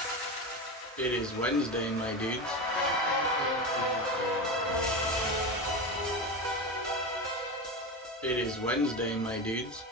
It is Wednesday, my dudes. It is Wednesday, my dudes.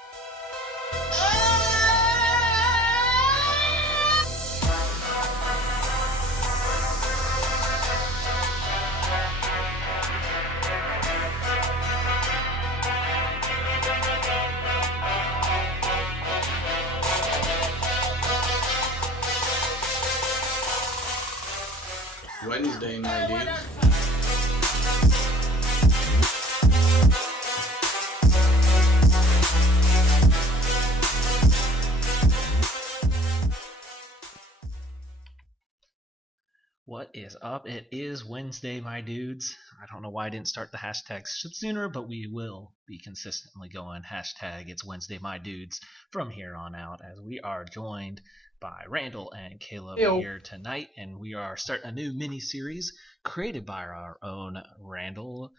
Wednesday, my dudes. What is up? It is Wednesday, my dudes. I don't know why I didn't start the hashtag sooner, but we will be consistently going hashtag it's Wednesday, my dudes from here on out as we are joined by Randall and Caleb Yo. here tonight, and we are starting a new mini series created by our own Randall,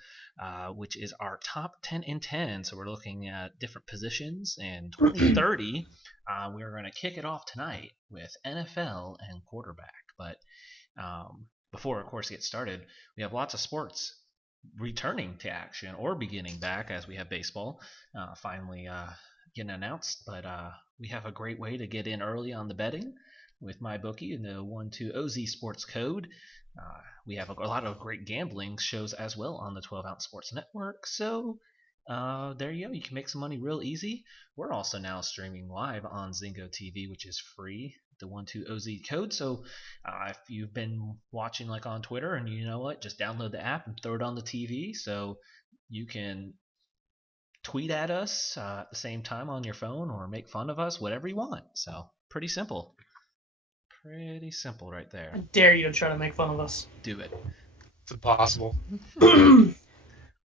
which is our top 10 in 10. So we're looking at different positions in 2030. We are going to kick it off tonight with NFL and quarterback, but before, of course, get started, we have lots of sports returning to action or beginning back as we have baseball finally getting announced. But we have a great way to get in early on the betting with my bookie and the 12OZ Sports Code. We have a lot of great gambling shows as well on the 12 Ounce Sports Network. So there you go. You can make some money real easy. We're also now streaming live on Zingo TV, which is free. The 12OZ code. So if you've been watching like on Twitter and you know what, just download the app and throw it on the TV so you can tweet at us at the same time on your phone or make fun of us, whatever you want. So pretty simple. Pretty simple right there. I dare you to try to make fun of us. Do it. It's impossible.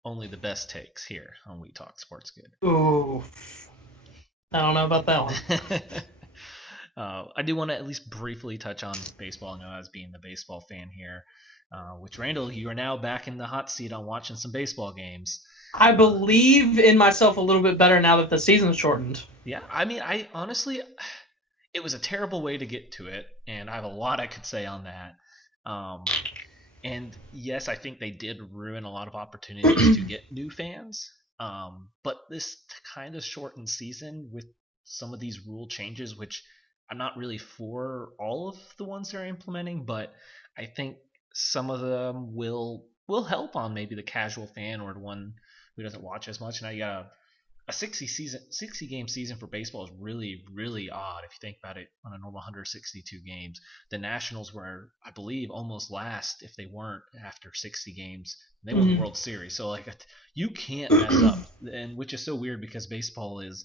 Only the best takes here on We Talk Sports Good. Ooh. I don't know about that one. I do want to at least briefly touch on baseball, now as being the baseball fan here. Which, Randall, you are now back in the hot seat on watching some baseball games. I believe in myself a little bit better now that the season's shortened. Yeah, I mean, I honestly, it was a terrible way to get to it, and I have a lot I could say on that. And yes, I think they did ruin a lot of opportunities to get new fans. But this kind of shortened season with some of these rule changes, which I'm not really for all of the ones they're implementing, but I think some of them will help on maybe the casual fan or the one who doesn't watch as much. Now you got a 60 game season for baseball is really odd if you think about it. On a normal 162 games, the Nationals were, I believe, almost last if they weren't after 60 games. They won the World Series, so like you can't mess up, and which is so weird because baseball is,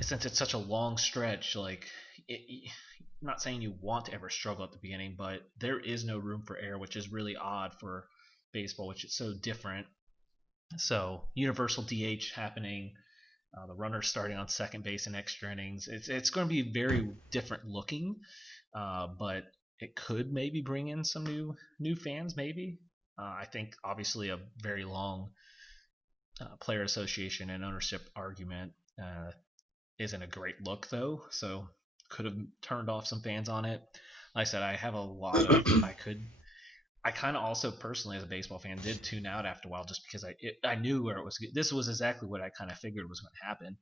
since it's such a long stretch, like I'm not saying you want to ever struggle at the beginning, but there is no room for error, which is really odd for baseball, which is so different. So universal DH happening, the runner starting on second base in extra innings. It's going to be very different looking, but it could maybe bring in some new fans. Maybe I think obviously a very long player association and ownership argument isn't a great look though. So could have turned off some fans on it. Like I said, I have a lot of I kind of also personally, as a baseball fan, did tune out after a while just because I knew where it was. This was exactly what I kind of figured was going to happen.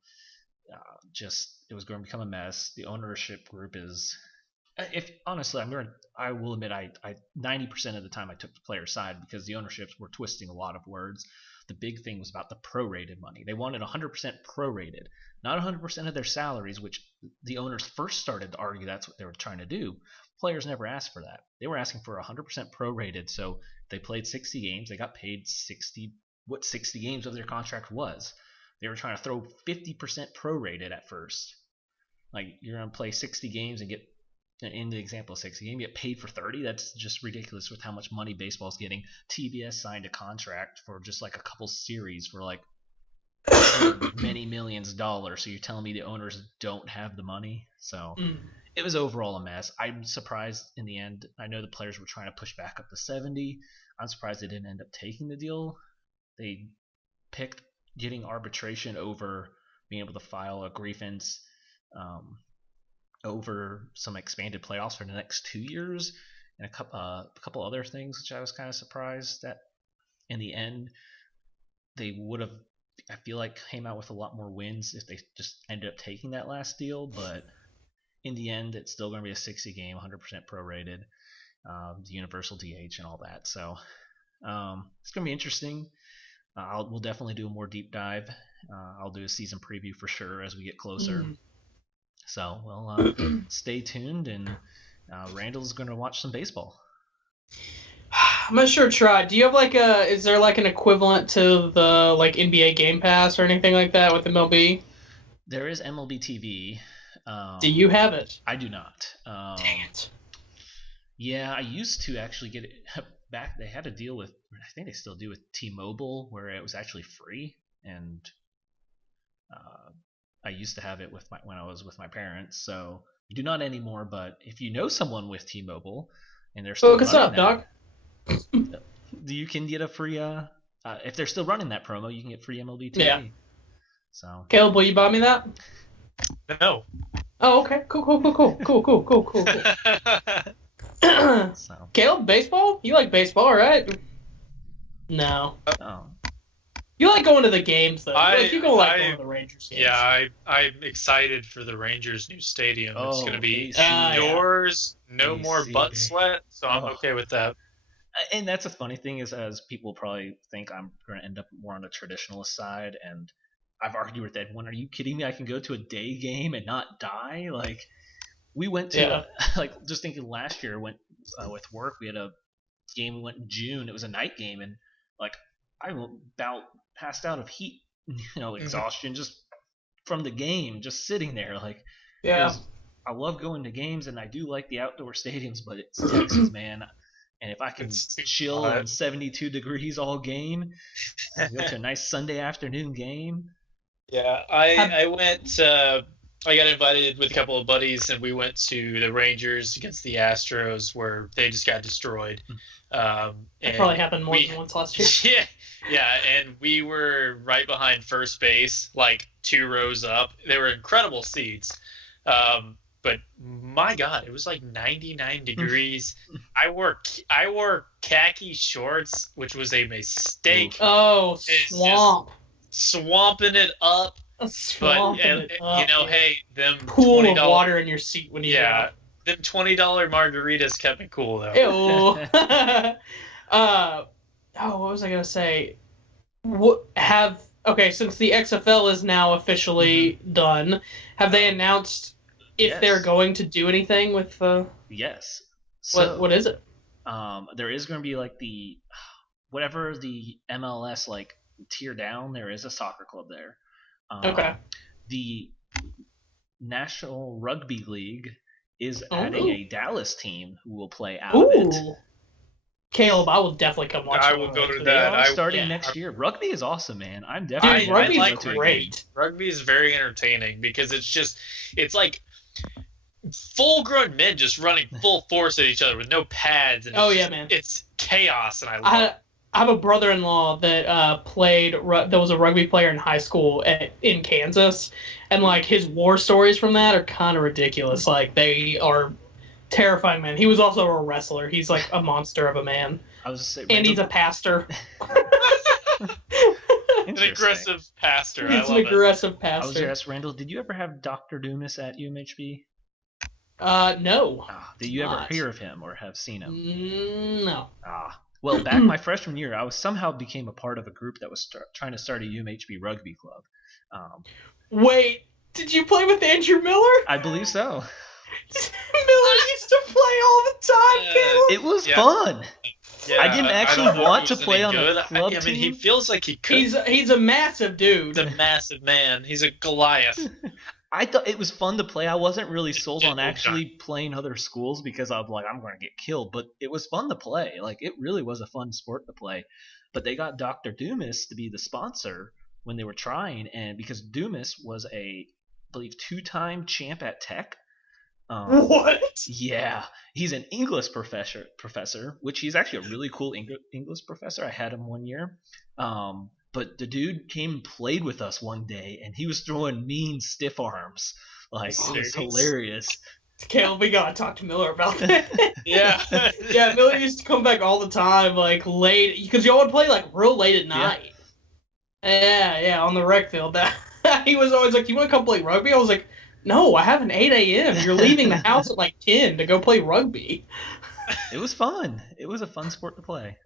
Just it was going to become a mess. The ownership group is, if honestly, I will admit, I 90% of the time I took the player's side because the ownerships were twisting a lot of words. The big thing was about the prorated money. They wanted 100% prorated, not 100% of their salaries, which the owners first started to argue that's what they were trying to do. Players never asked for that. They were asking for 100% prorated. So they played 60 games. They got paid 60, what 60 games of their contract was. They were trying to throw 50% prorated at first. Like you're going to play 60 games and get, in the example of 60 games, get paid for 30. That's just ridiculous with how much money baseball's getting. TBS signed a contract for just like a couple series for like many millions of dollars. So you're telling me the owners don't have the money? So it was overall a mess. I'm surprised in the end. I know the players were trying to push back up to 70. I'm surprised they didn't end up taking the deal. They picked getting arbitration over being able to file a grievance. over some expanded playoffs for the next 2 years and a couple other things, which I was kind of surprised that in the end they would have. I feel like came out with a lot more wins if they just ended up taking that last deal, but in the end, it's still going to be a 60 game, 100% prorated, the universal DH and all that. So it's going to be interesting. We'll definitely do a more deep dive. I'll do a season preview for sure as we get closer. So we'll stay tuned, and Randall's going to watch some baseball. I'm not sure. Try. Do you have is there like an equivalent to the like NBA Game Pass or anything like that with MLB? There is MLB TV. Do you have it? I do not. Dang it. Yeah, I used to actually get it back. They had a deal with, I think they still do, with T-Mobile, where it was actually free, and I used to have it when I was with my parents. So I do not anymore. But if you know someone with T-Mobile and they're still look us up, dog. You can get a free. If they're still running that promo, you can get free MLB TV. Yeah. So. Caleb, will you buy me that? No. Oh, okay. Cool. So. Caleb, baseball? You like baseball, right? No. Oh. You like going to the games, though. You go going to the Rangers games. Yeah, I'm excited for the Rangers' new stadium. It's going to be AC. indoors, no AC, more butt sweat, so I'm okay with that. And that's a funny thing is, as people probably think I'm going to end up more on the traditionalist side, and I've argued with Edwin, are you kidding me? I can go to a day game and not die? Like, we went to, just thinking last year, went with work, we had a game, we went in June, it was a night game, and, like, I about passed out of heat, exhaustion just from the game, just sitting there. Like, yeah. I love going to games, and I do like the outdoor stadiums, but it's Texas, man. And if I can chill in 72 degrees all game, go to a nice Sunday afternoon game. Yeah, I went. I got invited with a couple of buddies, and we went to the Rangers against the Astros, where they just got destroyed. That probably happened more than once last year. Yeah, and we were right behind first base, like 2 rows up. They were incredible seats. But my God, it was like 99 degrees. I wore khaki shorts, which was a mistake. Oh, swamp. Swamping it up. Hey, them pool of water in your seat when you them $20 margaritas kept me cool though. Ew. What was I gonna say? Since the XFL is now officially done, have they announced if they're going to do anything with Yes. So, what is it? There is going to be like the whatever the MLS like tier down. There is a soccer club there. Okay. The National Rugby League is adding a Dallas team who will play out of it. Caleb, I will definitely come watch. I will go to that. Starting next year. Rugby is awesome, man. I'm definitely. Dude, rugby is great. Rugby is very entertaining because it's like full-grown men just running full force at each other with no pads. And man. It's chaos, and I love it. I have a brother-in-law that that was a rugby player in high school in Kansas, and like his war stories from that are kind of ridiculous. Like they are terrifying, man. He was also a wrestler. He's like a monster of a man. I was just saying, and he's a pastor. An aggressive pastor. He's an aggressive pastor. I was going to ask Randall, did you ever have Dr. Dumas at UMHB? No. Did you ever hear of him or have seen him? No. Well, back my freshman year, I somehow became a part of a group that was trying to start a UMHB rugby club. Wait, did you play with Andrew Miller? I believe so. Miller used to play all the time, Caleb. It was fun. Yeah, I didn't actually want to play on a club team. I mean, he feels like he could. He's a massive dude. He's a massive man. He's a Goliath. I thought it was fun to play. I wasn't really sold on actually playing other schools because I'm like, I'm going to get killed. But it was fun to play. Like, it really was a fun sport to play. But they got Dr. Dumas to be the sponsor when they were trying. And because Dumas was I believe, 2-time champ at Tech. What? Yeah. He's an English professor, which he's actually a really cool English professor. I had him one year. But the dude came and played with us one day, and he was throwing mean stiff arms. Like, it was Serious? hilarious. Caleb, we gotta talk to Miller about that. Yeah. Yeah, Miller used to come back all the time, like late, because y'all would play like real late at night. Yeah, on the rec field. He was always like, "You want to come play rugby?" I was like, "No, I have an 8 a.m. You're leaving the house at like 10 to go play rugby." It was fun. It was a fun sport to play.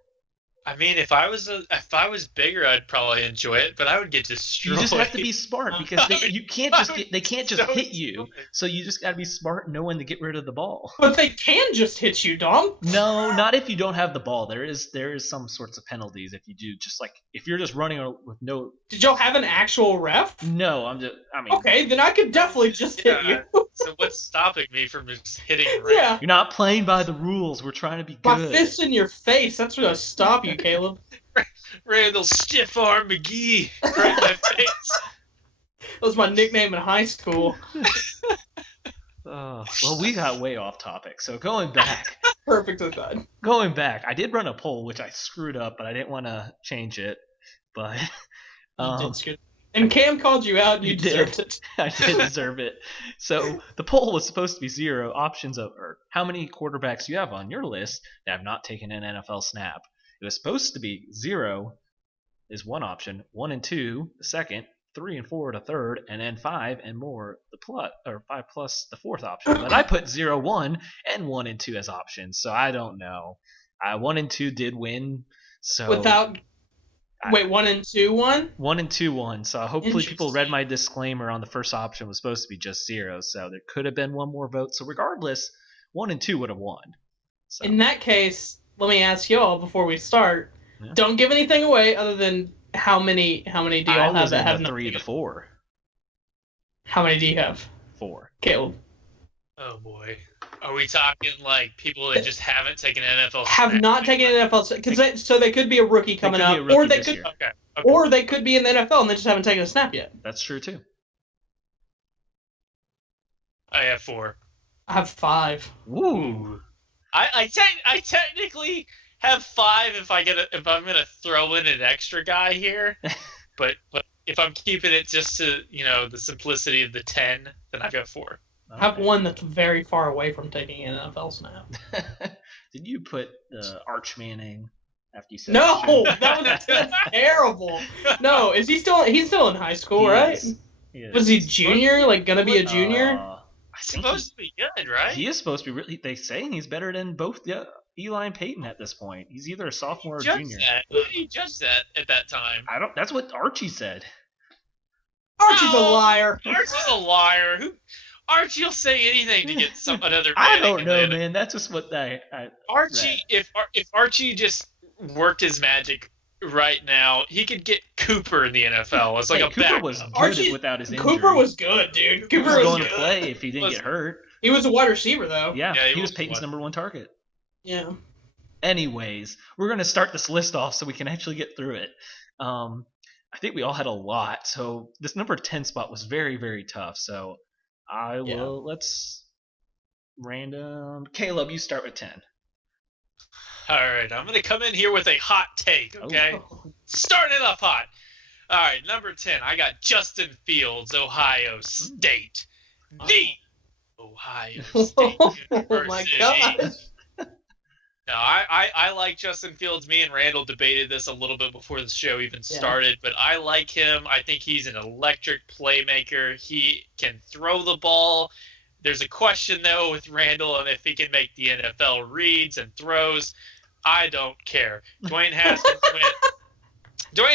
I mean, if I was bigger, I'd probably enjoy it, but I would get destroyed. You just have to be smart because they can't just So hit you. destroyed. So you just got to be smart and know when to get rid of the ball. But they can just hit you, Dom. No, not if you don't have the ball. There is some sorts of penalties if you do. Just like if you're just running with no. Did y'all have an actual ref? No, I mean. Okay, then I could definitely just hit Yeah. you. So what's stopping me from just hitting Yeah. You're not playing by the rules. We're trying to be My good. fist in your face. That's what'll stop you, Caleb. Randall Stiff Arm McGee right in my face? That was my nickname in high school. Well, we got way off topic. So going back, Perfect aside. I did run a poll which I screwed up, but I didn't want to change it. But And Cam called you out, and you You did. deserved it. I did deserve it. So the poll was supposed to be 0 options of how many quarterbacks you have on your list that have not taken an NFL snap. It was supposed to be 0 is one option, 1 and 2 the second, 3 and 4 the third, and then 5 and more the 5 plus the fourth option. But I put 0, 1 and 1 and 2 as options, so I don't know. 1 and 2 did win. So Without. Wait, 1 and 2 won? 1 and 2 won. So hopefully people read Interesting. my disclaimer on the first option was supposed to be just 0. So there could have been one more vote. So regardless, 1 and 2 would have won. So In that case, let me ask y'all before we start. Yeah. Don't give anything away other than how many do I y'all have was that in have the 3 nothing? to 4. How many do you have, 4. Caleb? Oh boy. Are we talking like people that just haven't taken NFL? Have snap? not taken an NFL because so they could be a rookie coming could be up, a rookie or they this could, year. Okay. or they could be in the NFL and they just haven't taken a snap yet. That's true too. I have 4. I have 5. Woo! I technically have 5 if I'm gonna throw in an extra guy here, but if I'm keeping it just to the simplicity of the 10, then I've got 4. I have one that's very far away from taking an NFL snap. Did you put Arch Manning after you said No, that's terrible. No, is he still? He's still in high school, right? Was he junior? Like gonna be a junior? It's supposed to be good, right? He is supposed to be really. They saying he's better than both Eli and Peyton at this point. He's either a sophomore or junior. He judged that at that time. I don't. That's what Archie said. Archie's a No. liar. Archie's a liar. Archie will say anything to get another. I man don't in know, the- man. That's just what Archie, if Archie just worked his magic right now, he could get Cooper in the NFL as like Hey, a Cooper backup. was good Archie- without his injury. Cooper was good, dude. He Cooper was was going good. to play if he didn't Was- get hurt. He was a wide receiver though. Yeah, Yeah, he he was was Peyton's one. #1 target. Yeah. Anyways, we're going to start this list off so we can actually get through it. I think we all had a lot, so this number 10 spot was very, very tough. So let's random. Caleb, you start with 10. All right, I'm gonna come in here with a hot take. Okay, Oh. starting it off hot. All right, number 10, I got Justin Fields, Ohio State, the Ohio State Oh University. my gosh. No, I like Justin Fields. Me and Randall debated this a little bit before the show even started, but I like him. I think he's an electric playmaker. He can throw the ball. There's a question, though, with Randall on if he can make the NFL reads and throws. I don't care. Dwayne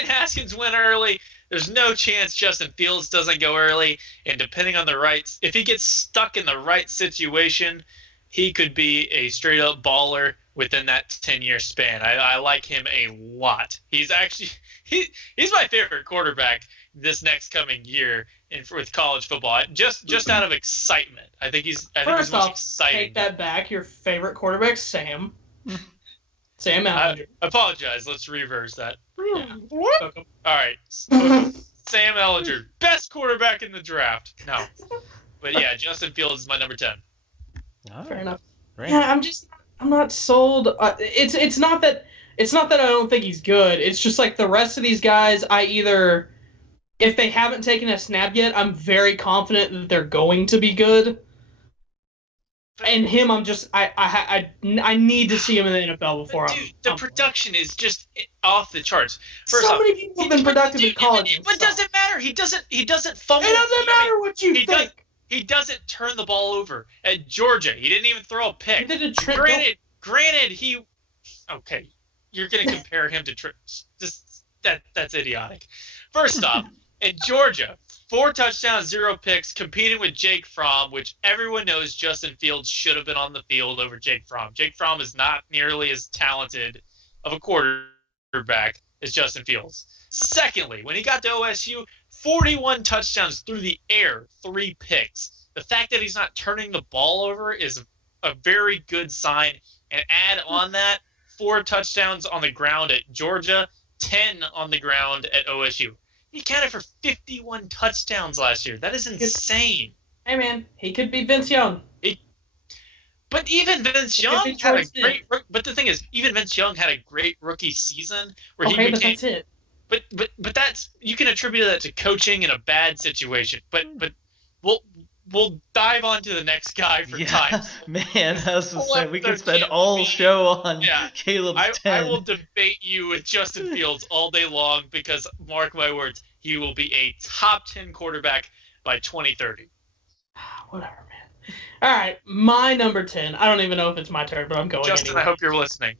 Haskins went early. There's no chance Justin Fields doesn't go early. And depending on if he gets stuck in the right situation, he could be a straight-up baller within that 10-year span. I like him a lot. He's actually he's my favorite quarterback this next coming year with college football. Just out of excitement. I think he's First most off, exciting. take that back. Your favorite quarterback, Sam. Sam Allen. I apologize. Let's reverse that. What? All right. Sam Ellinger, best quarterback in the draft. No. But yeah, Justin Fields is my number 10. All Fair right. enough. Random. Yeah, I'm not sold. It's not that I don't think he's good. It's just like the rest of these guys, I either if they haven't taken a snap yet, I'm very confident that they're going to be good. And him, I need to see him in the NFL before the production is just off the charts. First so off, many people have been productive in college. But it doesn't matter. He doesn't fumble. It doesn't matter what you think. He doesn't turn the ball over. At Georgia, he didn't even throw a pick. He did a trick. Granted, he. Okay, you're gonna compare him to tricks. That's idiotic. First off, in Georgia, 4 touchdowns, 0 picks, competing with Jake Fromm, which everyone knows Justin Fields should have been on the field over Jake Fromm. Jake Fromm is not nearly as talented of a quarterback as Justin Fields. Secondly, when he got to OSU, 41 touchdowns through the air, 3 picks. The fact that he's not turning the ball over is a very good sign. And add on that, 4 touchdowns on the ground at Georgia, 10 on the ground at OSU. He counted for 51 touchdowns last year. That is insane. Hey, man, he could be Vince Young. But even Vince Young had a great. But the thing is, even Vince Young had a great rookie season where he became. But that's it. But that's, you can attribute that to coaching in a bad situation. But we'll dive on to the next guy for time. Man, I was just saying, we could spend all show on Caleb's 10. I will debate you with Justin Fields all day long because, mark my words, he will be a top 10 quarterback by 2030. Whatever, man. All right, my number 10. I don't even know if it's my turn, but I'm going Justin, anyway. I hope you're listening.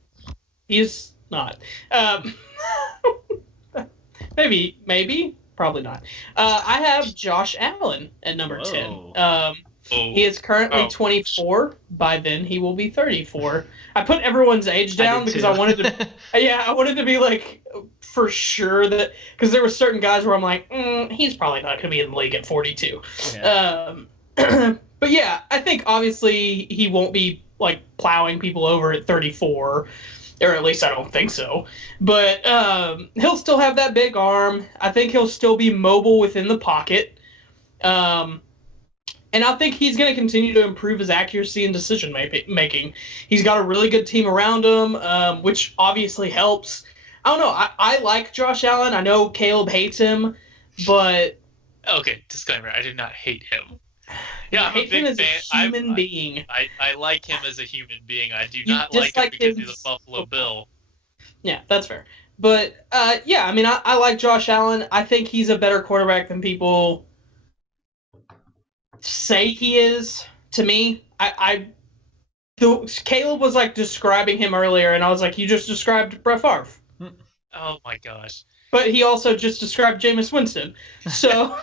He's not. Maybe. Probably not. I have Josh Allen at number 10. He is currently 24. By then, he will be 34. I put everyone's age down because I wanted to. I wanted to be like for sure that, because there were certain guys where I'm like, he's probably not going to be in the league at 42. Yeah. But yeah, I think obviously he won't be like plowing people over at 34. Or at least I don't think so. But he'll still have that big arm. I think he'll still be mobile within the pocket. And I think he's going to continue to improve his accuracy and decision making. He's got a really good team around him, which obviously helps. I don't know. I like Josh Allen. I know Caleb hates him, but... Okay, disclaimer. I did not hate him. Yeah, I'm a big fan. As a human being. I like him as a human being. I do not like him because he's a Buffalo Bill. Yeah, that's fair. But, yeah, I mean, I like Josh Allen. I think he's a better quarterback than people say he is, to me. Caleb was, like, describing him earlier, and I was like, you just described Brett Favre. Oh, my gosh. But he also just described Jameis Winston. So...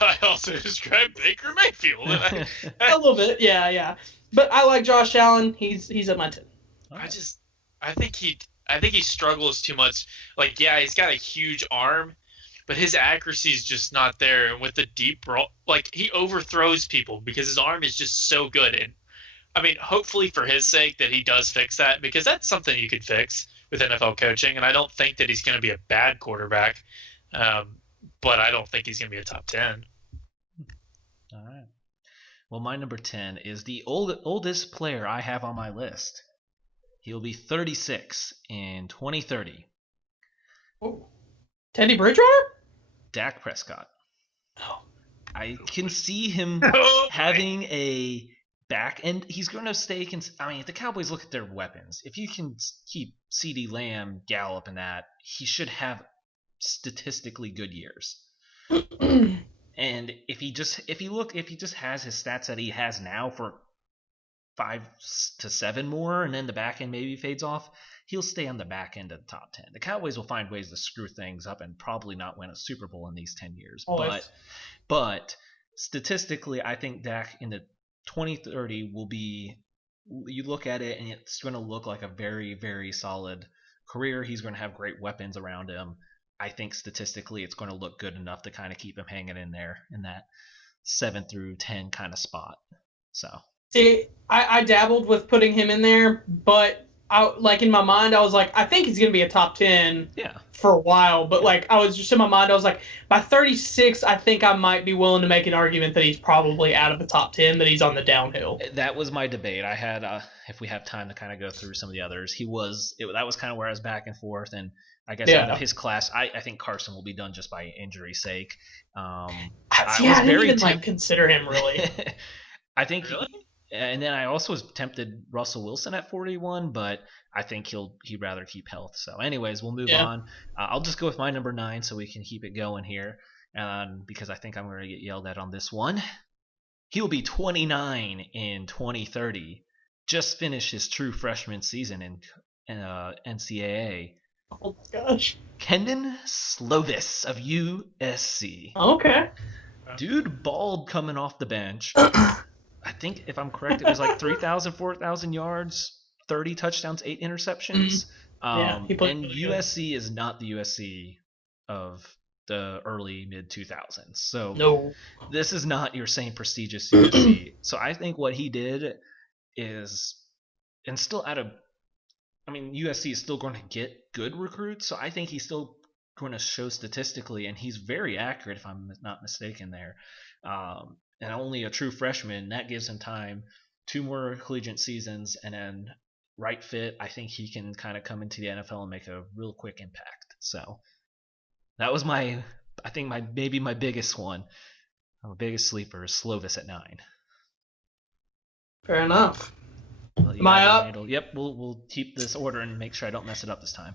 I also described Baker Mayfield. A little bit, yeah. But I like Josh Allen. He's at my 10. I think he struggles too much. Like, yeah, he's got a huge arm, but his accuracy is just not there. And with the deep roll, like, he overthrows people because his arm is just so good. And I mean, hopefully for his sake that he does fix that, because that's something you could fix with NFL coaching. And I don't think that he's going to be a bad quarterback. But I don't think he's going to be a top 10. All right. Well, my number 10 is the oldest player I have on my list. He'll be 36 in 2030. Oh. Teddy Bridgewater? Dak Prescott. Oh. I can see him having a back, and he's going to stay. I mean, if the Cowboys look at their weapons, if you can keep CeeDee Lamb, Gallup, and that, he should have statistically good years. And if he just has his stats that he has now for 5 to 7 more, and then the back end maybe fades off, he'll stay on the back end of the top 10. The Cowboys will find ways to screw things up and probably not win a Super Bowl in these 10 years. But statistically, I think Dak in the 2030 will be, you look at it and it's going to look like a very, very solid career. He's going to have great weapons around him. I think statistically it's going to look good enough to kind of keep him hanging in there in that 7 through 10 kind of spot. So, see, I dabbled with putting him in there, but like in my mind, I was like, I think he's gonna be a top 10 Yeah. for a while, but like I was just in my mind, I was like, by 36, I think I might be willing to make an argument that he's probably out of the top 10, that he's on the downhill. That was my debate. I had, if we have time to kind of go through some of the others, that was kind of where I was back and forth, and I guess out of his class, I think Carson will be done just by injury's sake. I didn't even like consider him really. I think. Really? And then I also was tempted Russell Wilson at 41, but I think he'd rather keep health. So, anyways, we'll move on. I'll just go with my number 9 so we can keep it going here, because I think I'm going to get yelled at on this one. He'll be 29 in 2030. Just finished his true freshman season in NCAA. Oh my gosh. Kendon Slovis of USC. Okay. Dude balled coming off the bench. I think, if I'm correct, it was like 3,000, 4,000 yards, 30 touchdowns, 8 interceptions. And USC is not the USC of the early mid-2000s. So this is not your same prestigious USC. So I think what he did is, and still USC is still going to get good recruits. So I think he's still going to show statistically, and he's very accurate if I'm not mistaken there. And only a true freshman, that gives him time, 2 more collegiate seasons, and then right fit, I think he can kind of come into the NFL and make a real quick impact. So that was maybe my biggest one. My biggest sleeper is Slovis at 9. Fair enough. Well, Am I up? Yep, we'll keep this order and make sure I don't mess it up this time.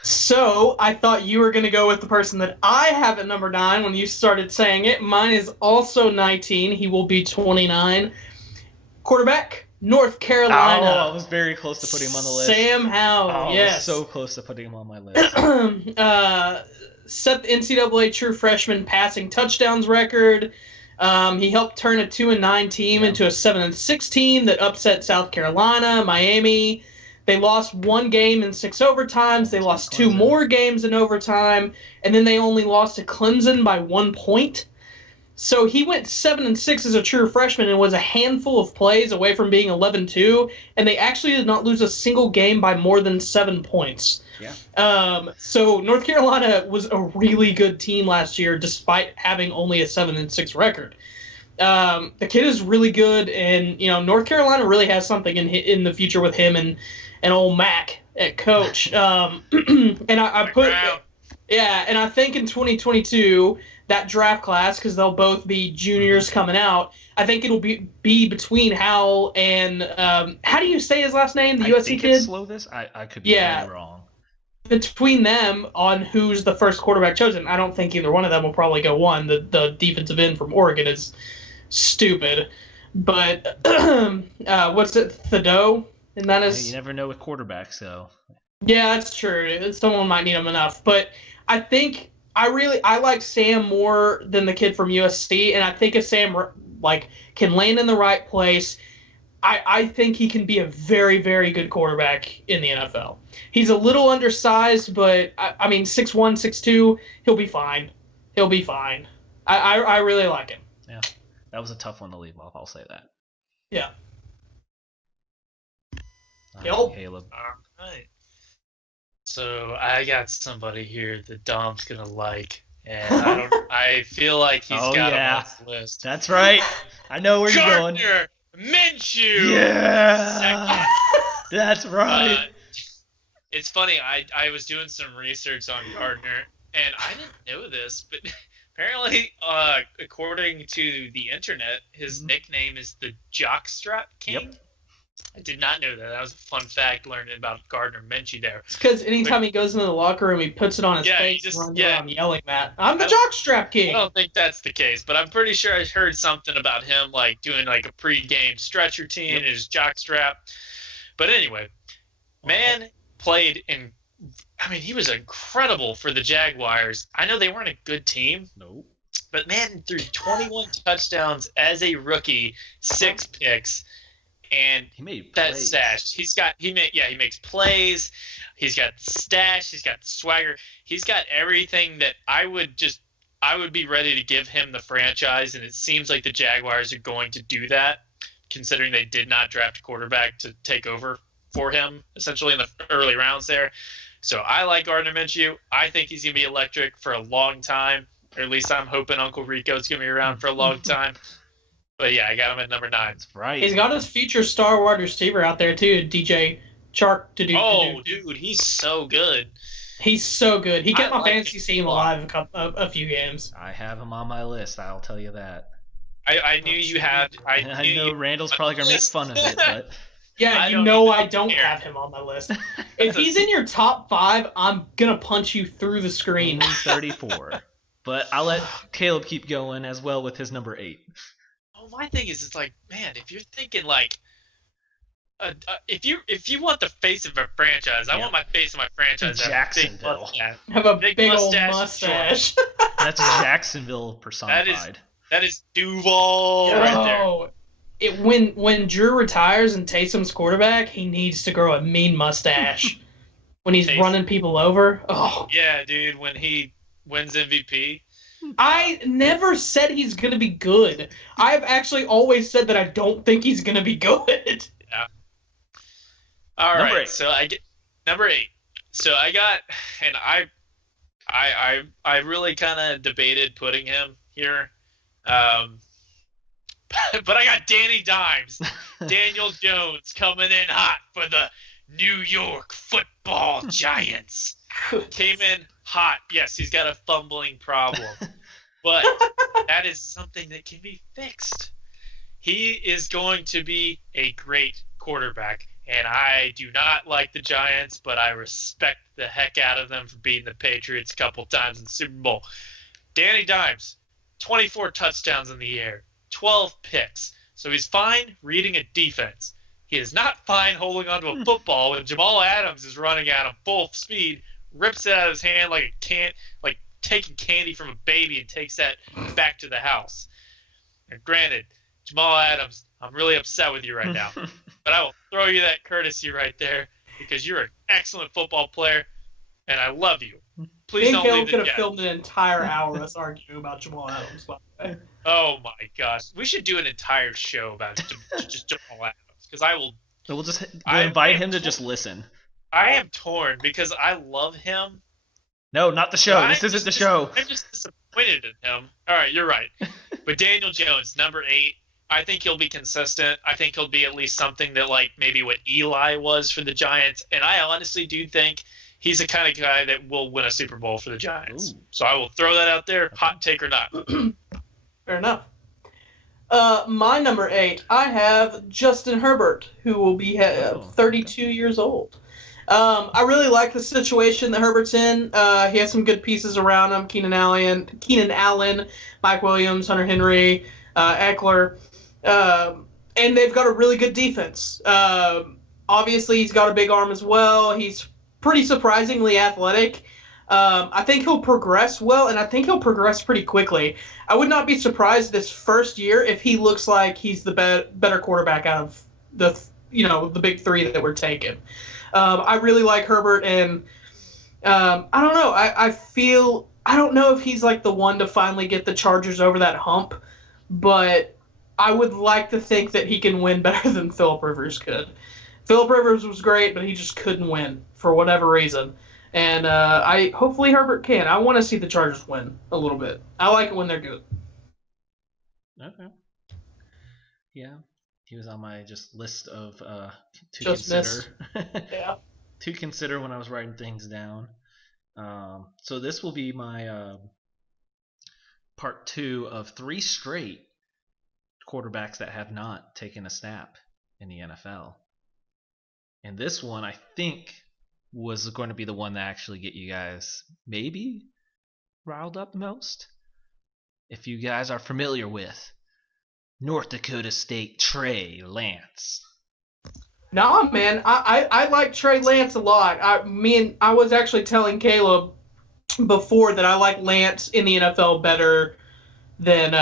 So I thought you were going to go with the person that I have at number 9 when you started saying it. Mine is also 19. He will be 29. Quarterback, North Carolina. Oh, I was very close to putting him on the list. Sam Howell, yes. I was so close to putting him on my list. Set the NCAA true freshman passing touchdowns record. He helped turn a 2-9 team into a 7-6 team that upset South Carolina, Miami. They lost 1 game in 6 overtimes. They lost 2 more games in overtime, and then they only lost to Clemson by 1 point. So he went 7-6 as a true freshman and was a handful of plays away from being 11-2, and they actually did not lose a single game by more than 7 points. Yeah. So North Carolina was a really good team last year, despite having only a 7-6 record. The kid is really good, and North Carolina really has something in the future with him and old Mac at coach. And I put, and I think in 2022 that draft class, because they'll both be juniors coming out, I think it'll be between Howell and how do you say his last name? The USC kid. Slovis. I could be very wrong. Between them on who's the first quarterback chosen. I don't think either one of them will probably go 1. The defensive end from Oregon is stupid, but what's it, Thibodeau? And that is, you never know with quarterbacks, though. Yeah, that's true. Someone might need him enough, but I think I like Sam more than the kid from USC, and I think if Sam can land in the right place, I think he can be a very, very good quarterback in the NFL. He's a little undersized, but I mean 6'1", 6'2", he'll be fine. He'll be fine. I really like him. Yeah, that was a tough one to leave off. I'll say that. Yeah. Caleb. All right. So I got somebody here that Dom's gonna like, and I feel like he's got him on his list. That's right. I know where you're going. Gardner Minshew. Yeah. That's right. It's funny. I was doing some research on Gardner, and I didn't know this, but apparently, according to the internet, his nickname is the Jockstrap King. Yep. I did not know that. That was a fun fact learning about Gardner Minshew there. It's because anytime he goes into the locker room, he puts it on his face and runs around yelling that. I'm the Jockstrap King. I don't think that's the case, but I'm pretty sure I heard something about him doing a pre-game stretch routine in his jockstrap. But anyway, man played in. I mean, he was incredible for the Jaguars. I know they weren't a good team. No. But man threw 21 touchdowns as a rookie, 6 picks. And he made that plays. stash. He makes plays. He's got the stash. He's got the swagger. He's got everything that I would be ready to give him the franchise. And it seems like the Jaguars are going to do that, considering they did not draft a quarterback to take over for him, essentially in the early rounds there. So I like Gardner Minshew. I think he's going to be electric for a long time, or at least I'm hoping Uncle Rico's going to be around for a long time. But yeah, I got him at number 9. That's right. He's got his future star wide receiver out there too, DJ Chark. Dude, he's so good. He's so good. He kept my like fantasy team alive a few games. I have him on my list. I'll tell you that. I knew you had. I know Randall's probably gonna make fun of it, but Yeah, I you don't know even I don't care. have him on my list. If he's in your top 5, I'm gonna punch you through the screen. only 34. But I'll let Caleb keep going as well with his number 8. Well, my thing is, it's like, man, if you're thinking like, if you want the face of a franchise, I Yeah. want my face of my franchise. to have a big Jacksonville. mustache. Have a Big big old mustache, mustache. That's Jacksonville personified. That is Duval right there. Oh, when Drew retires and Taysom's quarterback, he needs to grow a mean mustache. When he's Taysom. running people over. Oh, Yeah, dude, when he wins MVP. I never said he's gonna be good. I've actually always said that I don't think he's gonna be good. All Number right, 8. so I get number 8. So I got, and I really kind of debated putting him here, but I got Danny Dimes, Daniel Jones coming in hot for the New York Football Giants. Came in hot. Yes, he's got a fumbling problem, but that is something that can be fixed. He is going to be a great quarterback. And I do not like the Giants, but I respect the heck out of them for beating the Patriots a couple times in the Super Bowl. Danny Dimes, 24 touchdowns in the air, 12 picks. So he's fine reading a defense. He is not fine holding onto a football when Jamal Adams is running at him full speed, rips it out of his hand like taking candy from a baby and takes that back to the house. And granted, Jamal Adams, I'm really upset with you right now. But I will throw you that courtesy right there because you're an excellent football player, and I love you. Please Me and don't Caleb leave could the have gap. filmed an entire hour us arguing about Jamal Adams. By the way. Oh my gosh, we should do an entire show about just Jamal Adams because I will. So we'll just I invite am him to torn. just listen. I am torn because I love him. No, not the show. but This I'm isn't the just- show. I'm just disappointed in him. All right, you're right. But Daniel Jones, number 8. I think he'll be consistent. I think he'll be at least something that like maybe what Eli was for the Giants. And I honestly do think he's the kind of guy that will win a Super Bowl for the Giants. Ooh. So I will throw that out there, hot take or not. Fair enough. My number 8, I have Justin Herbert, who will be 32 years old. I really like the situation that Herbert's in. He has some good pieces around him: Keenan Allen, Mike Williams, Hunter Henry, Eckler, and they've got a really good defense. Obviously, he's got a big arm as well. He's pretty surprisingly athletic. I think he'll progress well, and I think he'll progress pretty quickly. I would not be surprised this first year if he looks like he's the better quarterback out of the big 3 that we're taking. I really like Herbert, and I don't know. I don't know if he's like the one to finally get the Chargers over that hump, but I would like to think that he can win better than Phillip Rivers could. Phillip Rivers was great, but he just couldn't win for whatever reason. And hopefully Herbert can. I want to see the Chargers win a little bit. I like it when they're good. Okay. Yeah. He was on my list of to Just consider. Yeah. To consider when I was writing things down. So this will be my part 2 of 3 straight quarterbacks that have not taken a snap in the NFL. And this one, I think, was going to be the one that actually get you guys maybe riled up the most. If you guys are familiar with North Dakota State Trey Lance. Nah, man, I like Trey Lance a lot. I was actually telling Caleb before that I like Lance in the NFL better than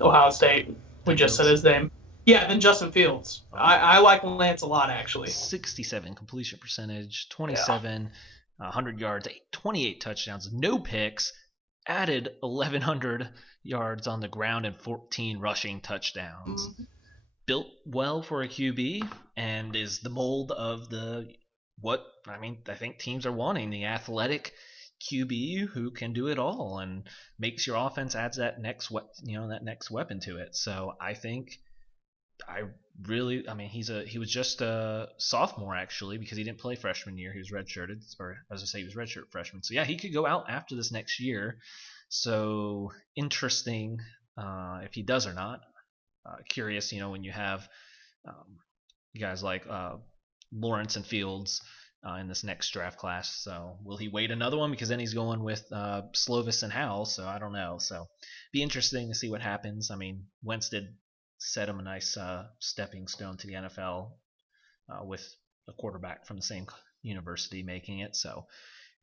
Ohio State. We just said his name. Yeah, than Justin Fields. I like Lance a lot, actually. 67 completion percentage, 27, 100 yards, 28 touchdowns, no picks, added 1,100 yards on the ground and 14 rushing touchdowns. built well for a QB and is the mold of I think teams are wanting, the athletic QB who can do it all and makes your offense, adds that next weapon to it. So I think he was just a sophomore actually, because he didn't play freshman year. He was redshirted, or as I say, he was redshirt freshman. So yeah, he could go out after this next year. So interesting if he does or not. Curious, when you have guys like Lawrence and Fields in this next draft class. So will he wait another one, because then he's going with Slovis and Howell? So I don't know. So be interesting to see what happens. I mean, Wentz did set him a nice stepping stone to the NFL with a quarterback from the same university making it. So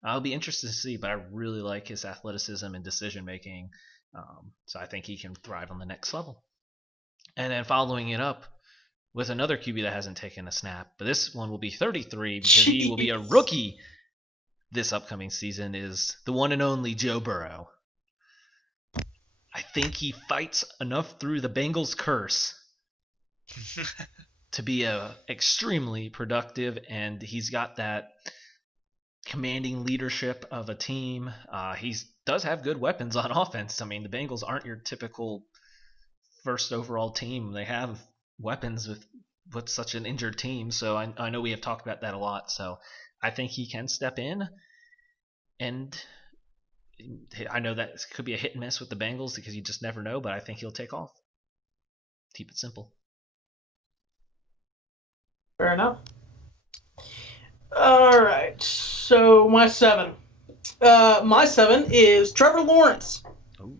I'll be interested to see, but I really like his athleticism and decision making. So I think he can thrive on the next level. And then following it up with another QB that hasn't taken a snap, but this one will be 33 because he will be a rookie this upcoming season, is the one and only Joe Burrow. I think he fights enough through the Bengals curse to be extremely productive, and he's got that commanding leadership of a team. He does have good weapons on offense. I mean, the Bengals aren't your typical first overall team. They have weapons with such an injured team. So I know we have talked about that a lot. So I think he can step in, and I know that could be a hit and miss with the Bengals because you just never know, but I think he'll take off. Keep it simple. Fair enough. All right. So my 7. My 7 is Trevor Lawrence. Oh.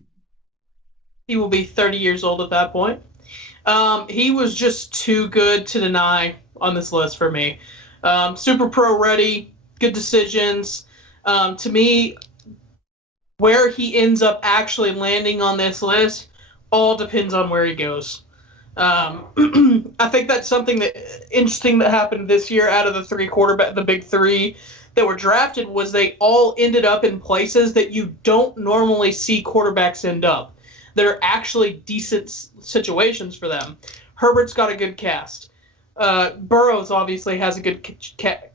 He will be 30 years old at that point. He was just too good to deny on this list for me. Super pro ready, good decisions. To me, where he ends up actually landing on this list all depends on where he goes. I think that's something that interesting that happened this year. Out of the big three that were drafted, was they all ended up in places that you don't normally see quarterbacks end up. That are actually decent situations for them. Herbert's got a good cast. Burrows obviously has a good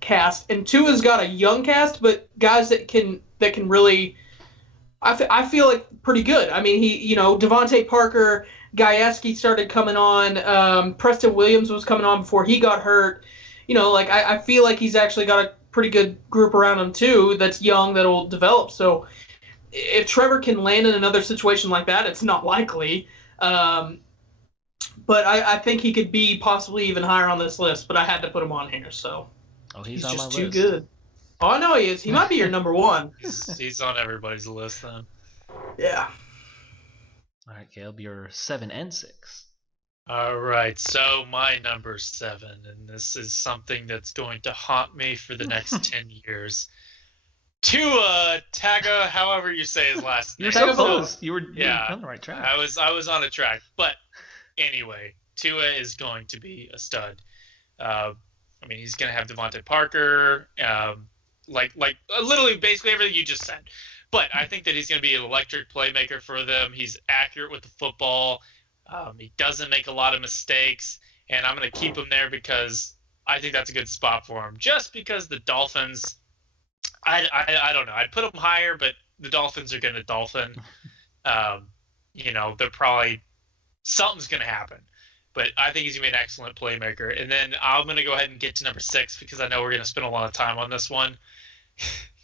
cast, and Tua's got a young cast, but guys that can really, I feel like pretty good. I mean, Devontae Parker, Gajewski started coming on. Preston Williams was coming on before he got hurt. I feel like he's actually got a pretty good group around him too. That's young, that'll develop. So if Trevor can land in another situation like that, it's not likely. But I think he could be possibly even higher on this list, but I had to put him on here. So he's on just my list. Too good. Oh, I know he is. He might be your number one. He's on everybody's list then. Yeah. All right, Caleb, you're 7 and 6. All right, so my number 7, and this is something that's going to haunt me for the next 10 years. Tua Taga, however you say his last name. You're so close. You were on the right track. I was on a track, but anyway, Tua is going to be a stud. He's going to have Devontae Parker, literally basically everything you just said. But I think that he's going to be an electric playmaker for them. He's accurate with the football. He doesn't make a lot of mistakes, and I'm going to keep him there because I think that's a good spot for him. Just because the Dolphins, I don't know. I'd put them higher, but the Dolphins are going to dolphin. They're probably something's going to happen. But I think he's going to be an excellent playmaker. And then I'm going to go ahead and get to number 6 because I know we're going to spend a lot of time on this one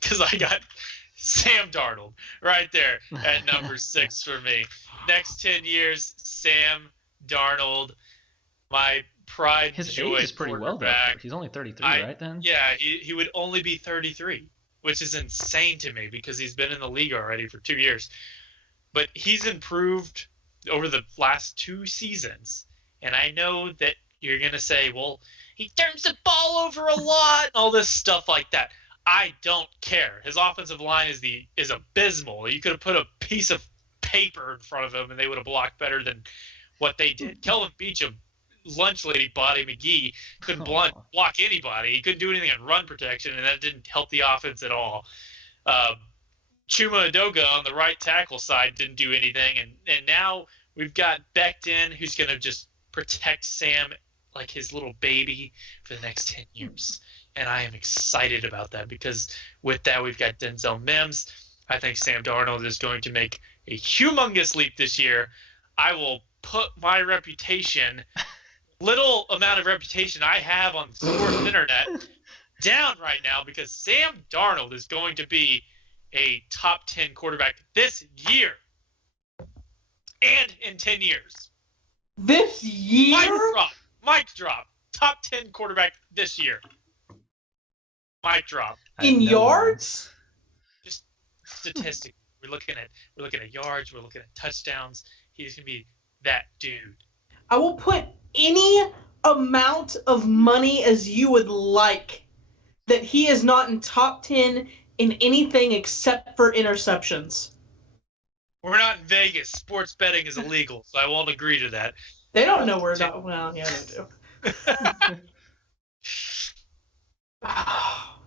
because I got Sam Darnold right there at number 6 for me. Next 10 years, Sam Darnold, my pride. His age is pretty well, though. He's only 33, right then? Yeah, he would only be 33, which is insane to me because he's been in the league already for 2 years. But he's improved over the last 2 seasons. And I know that you're going to say, well, he turns the ball over a lot and all this stuff like that. I don't care. His offensive line is abysmal. You could have put a piece of paper in front of him and they would have blocked better than what they did. Kelvin Beachum, lunch lady Body McGee, couldn't block anybody. He couldn't do anything on run protection, and that didn't help the offense at all. Chuma Edoga on the right tackle side didn't do anything, and now we've got Becton, who's going to just protect Sam like his little baby for the next 10 years. And I am excited about that because with that, we've got Denzel Mims. I think Sam Darnold is going to make a humongous leap this year. I will put my reputation, little amount of reputation I have on the sports internet, down right now because Sam Darnold is going to be a top 10 quarterback this year and in 10 years. This year? Mic drop. Top 10 quarterback this year. Mic drop. In yards? Just statistically. We're looking at yards, we're looking at touchdowns. He's gonna be that dude. I will put any amount of money as you would like that he is not in top 10 in anything except for interceptions. We're not in Vegas. Sports betting is illegal, so I won't agree to that. They don't know where that. Well, yeah, they do.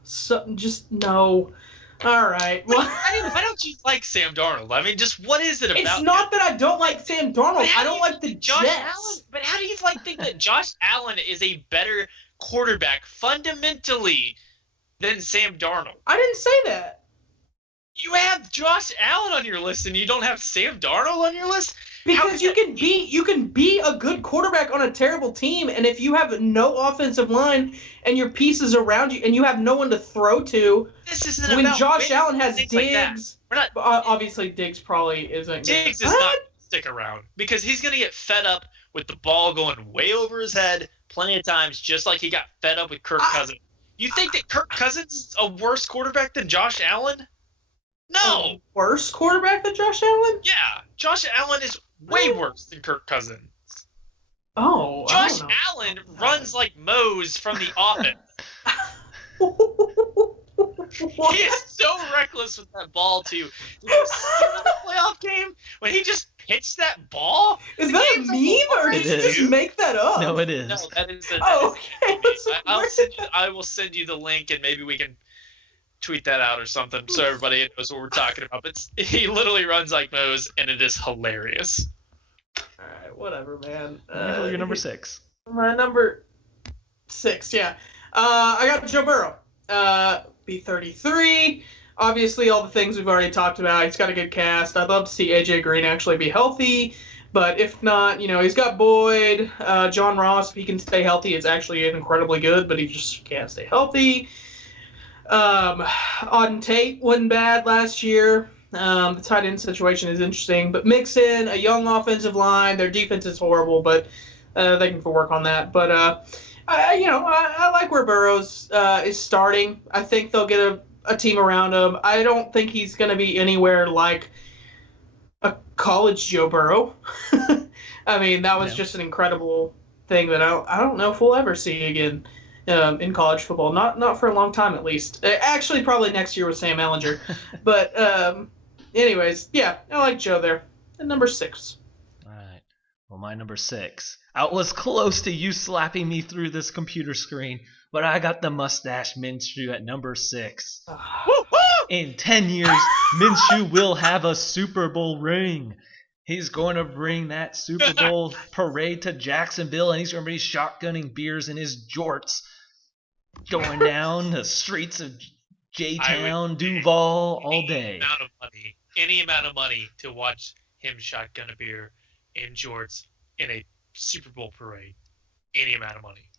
So just no. All right. Well, why don't you like Sam Darnold? I mean, just what is it about? It's not that I don't like Sam Darnold. I don't like the Josh Jets. Allen. But how do you think that Josh Allen is a better quarterback fundamentally than Sam Darnold? I didn't say that. You have Josh Allen on your list and you don't have Sam Darnold on your list? Because you can be a good quarterback on a terrible team, and if you have no offensive line and your pieces around you, and you have no one to throw to, this isn't when about Josh Allen has things Diggs, like that. We're not. Obviously Diggs probably isn't. Diggs is not stick around because he's gonna get fed up with the ball going way over his head plenty of times, just like he got fed up with Kirk Cousins. You think that Kirk Cousins is a worse quarterback than Josh Allen? No. A worse quarterback than Josh Allen? Yeah, Josh Allen is way worse than Kirk Cousins. Oh, Josh Allen runs like Mose from The Office. He is so reckless with that ball too. Did you see the playoff game when he just pitched that ball? Is that a meme or did you just make that up? No, it is. No, that is a. Okay. I will send you the link and maybe we can tweet that out or something so everybody knows what we're talking about. But he literally runs like Mose and it is hilarious. All right, whatever, man. Your number 6. My number 6, yeah. I got Joe Burrow. Be 33. Obviously, all the things we've already talked about. He's got a good cast. I'd love to see AJ Green actually be healthy. But if not, he's got Boyd, John Ross. If he can stay healthy, it's actually incredibly good, but he just can't stay healthy. Auden Tate wasn't bad last year. The tight end situation is interesting, but mix in a young offensive line. Their defense is horrible, but they can work on that. But I like where Burrows is starting. I think they'll get a team around him. I don't think he's going to be anywhere like a college Joe Burrow. I mean, that was just an incredible thing that I don't know if we'll ever see again in college football. Not for a long time, at least. Actually, probably next year with Sam Ehlinger. But anyways, yeah, I like Joe there. And number 6. All right. Well, my number 6. I was close to you slapping me through this computer screen, but I got the mustache Minshew at number 6. In 10 years, Minshew will have a Super Bowl ring. He's going to bring that Super Bowl parade to Jacksonville, and he's going to be shotgunning beers in his jorts, going down the streets of J-Town, Duval, all day. Any amount of money to watch him shotgun a beer in jorts in a Super Bowl parade. Any amount of money.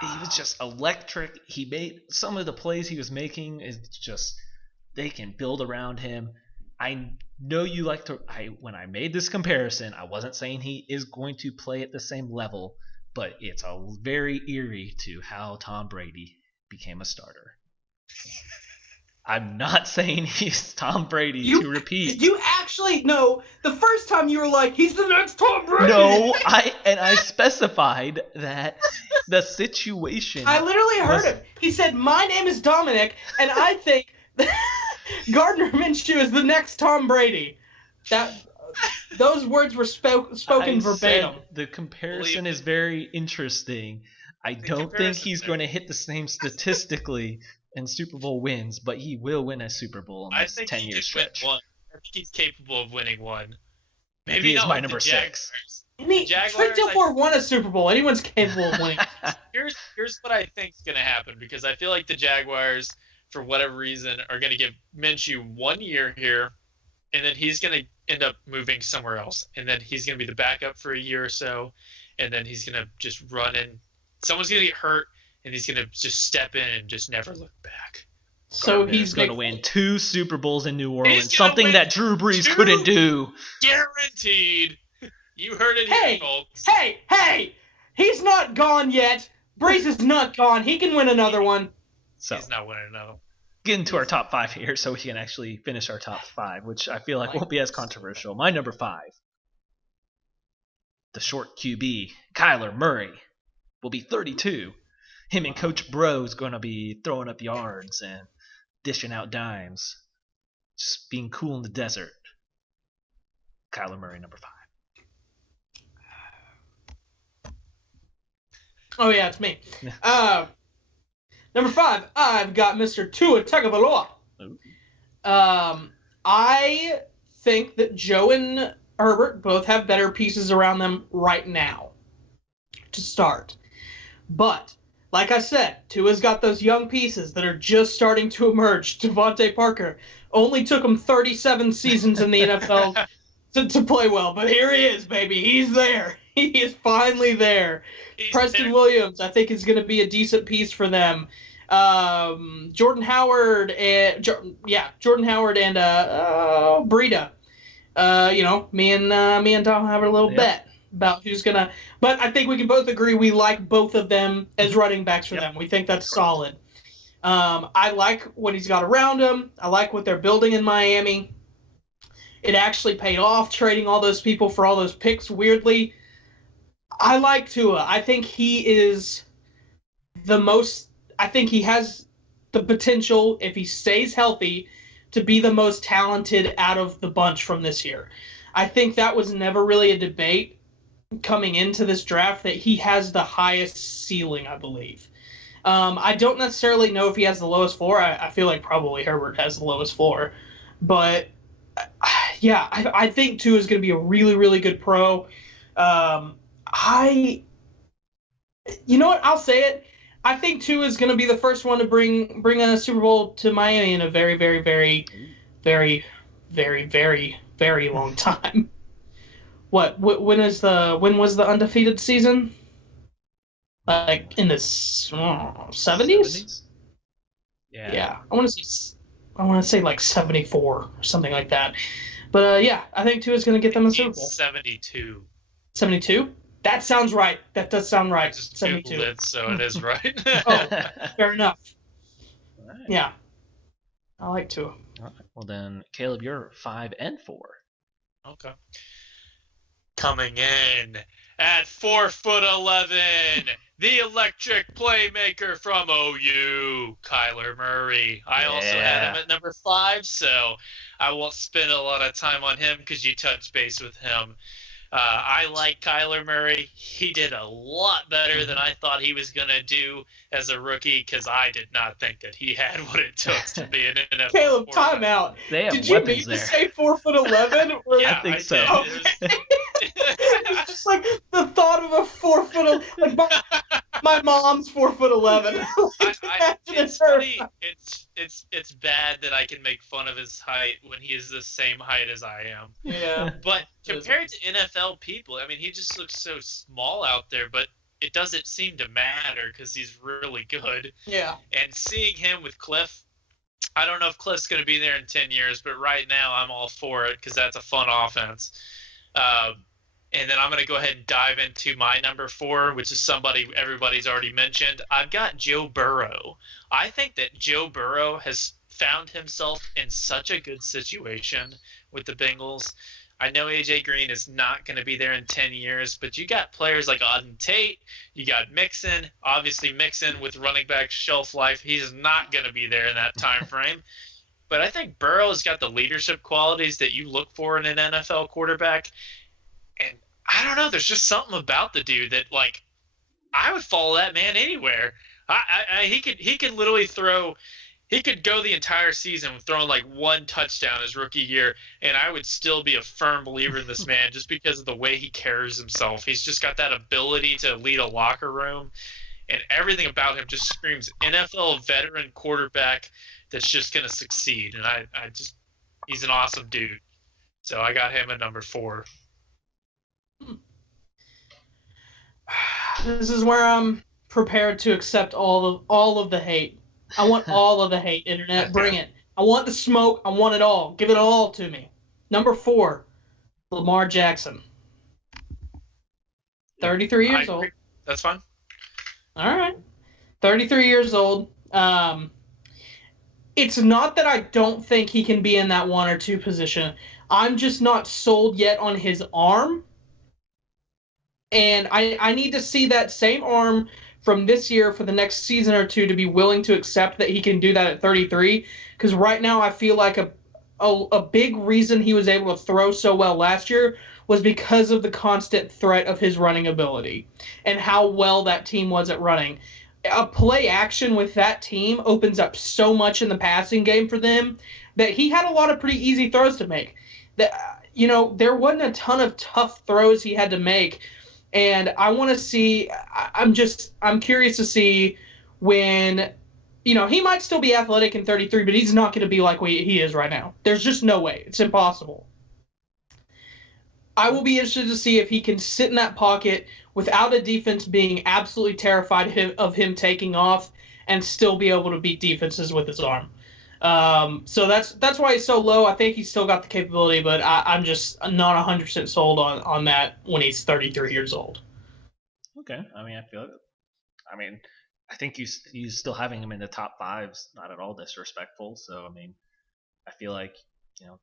He was just electric. He made some of the plays he was making is just they can build around him. I know you like to. When I made this comparison, I wasn't saying he is going to play at the same level, but it's a very eerie to how Tom Brady became a starter. I'm not saying he's Tom Brady to repeat. You actually no. The first time you were like, he's the next Tom Brady. No, I specified that the situation. I literally heard him. He said, "My name is Dominic, and I think Gardner Minshew is the next Tom Brady." Those words were spoken verbatim. The comparison is very interesting. I don't think he's going to hit the same statistically in Super Bowl wins, but he will win a Super Bowl in this 10-year stretch. I think he's capable of winning one. Maybe He is not my with number the 6. Jaguars. Trent Dilfer won a Super Bowl. Anyone's capable of winning. Here's what I think is going to happen, because I feel like the Jaguars, for whatever reason, are going to give Minshew 1 year here, and then he's going to end up moving somewhere else, and then he's going to be the backup for a year or so, and then he's going to just run in. Someone's going to get hurt, and he's going to just step in and just never look back. So He's going to win 2 Super Bowls in New Orleans, gonna something win that Drew Brees 2 couldn't do. Guaranteed. You heard it Hey, here, folks. hey! He's not gone yet. Brees is not gone. He can win another one. So He's not winning another. get into our top 5 here so we can actually finish our top 5, which I feel like won't be as controversial. My number 5, the short QB, Kyler Murray, will be 32. Him and Coach Bro's going to be throwing up yards and dishing out dimes. Just being cool in the desert. Kyler Murray, number 5. Oh yeah, it's me. Number 5, I've got Mr. Tua Tagovailoa. I think that Joe and Herbert both have better pieces around them right now to start. But, like I said, Tua's got those young pieces that are just starting to emerge. Devontae Parker only took him 37 seasons in the NFL to play well. But here he is, baby. He's there. He is finally there. Preston Williams, I think, is going to be a decent piece for them. Jordan Howard and Breida. Me and Tom have a little bet about who's gonna. But I think we can both agree we like both of them as running backs for them. We think that's solid. I like what he's got around him. I like what they're building in Miami. It actually paid off trading all those people for all those picks. Weirdly, I like Tua. I think he is the most. I think he has the potential, if he stays healthy, to be the most talented out of the bunch from this year. I think that was never really a debate coming into this draft, that he has the highest ceiling, I believe. I don't necessarily know if he has the lowest floor. I feel like probably Herbert has the lowest floor. But, yeah, I think Tua is going to be a really, really good pro. You know what? I'll say it. I think Tua is going to be the first one to bring a Super Bowl to Miami in a very, very, very, very, very, very, very long time. When was the undefeated season? Like in the 70s? Yeah. I want to say like 74 or something like that. But yeah, I think Tua is going to get them a Super Bowl. 72. 72? That sounds right. That does sound right. I just 72. Googled it, so it is right. Oh, fair enough. All right. Yeah. I like Tua. All right. Well, then, Caleb, you're 5 and 4. Okay. Coming in at 4'11", the electric playmaker from OU, Kyler Murray. I also had him at number 5, so I won't spend a lot of time on him because you touched base with him. I like Kyler Murray. He did a lot better than I thought he was going to do as a rookie, because I did not think that he had what it took to be an NFL Caleb, quarterback. time out. They have Did you weapons mean there. to say 4'11"? Yeah, I think so. did. Okay. It's just like the thought of a 4 foot, like my mom's 4'11". It's funny. It's bad that I can make fun of his height when he is the same height as I am. Yeah. But compared to NFL people, I mean, he just looks so small out there, but it doesn't seem to matter because he's really good. Yeah. And seeing him with Cliff, I don't know if Cliff's going to be there in 10 years, but right now I'm all for it because that's a fun offense. And then I'm going to go ahead and dive into my number 4, which is somebody everybody's already mentioned. I've got Joe Burrow. I think that Joe Burrow has found himself in such a good situation with the Bengals. I know A.J. Green is not going to be there in 10 years, but you got players like Auden Tate. You got Mixon. Obviously, Mixon with running back shelf life, he's not going to be there in that time frame. But I think Burrow's got the leadership qualities that you look for in an NFL quarterback. And I don't know, there's just something about the dude that, like, I would follow that man anywhere. He could literally throw he could go the entire season throwing like one touchdown his rookie year, and I would still be a firm believer in this man just because of the way he carries himself. He's just got that ability to lead a locker room, and everything about him just screams NFL veteran quarterback that's just going to succeed. And he's an awesome dude. So I got him at number 4. This is where I'm prepared to accept all of the hate. I want all of the hate, internet. Bring it. I want the smoke. I want it all. Give it all to me. Number 4, Lamar Jackson. 33 years old. That's fine. All right. 33 years old. It's not that I don't think he can be in that 1 or 2 position. I'm just not sold yet on his arm. And I need to see that same arm from this year for the next season or 2 to be willing to accept that he can do that at 33. Because right now I feel like a big reason he was able to throw so well last year was because of the constant threat of his running ability and how well that team was at running. A play action with that team opens up so much in the passing game for them that he had a lot of pretty easy throws to make. There wasn't a ton of tough throws he had to make. And I want to see, I'm curious to see when, he might still be athletic in 33, but he's not going to be like he is right now. There's just no way. It's impossible. I will be interested to see if he can sit in that pocket without a defense being absolutely terrified of him taking off and still be able to beat defenses with his arm. So that's why he's so low. I think he's still got the capability, but I'm just not 100% sold on that when he's 33 years old. Okay. I think you still having him in the top 5's not at all disrespectful. So, I feel like,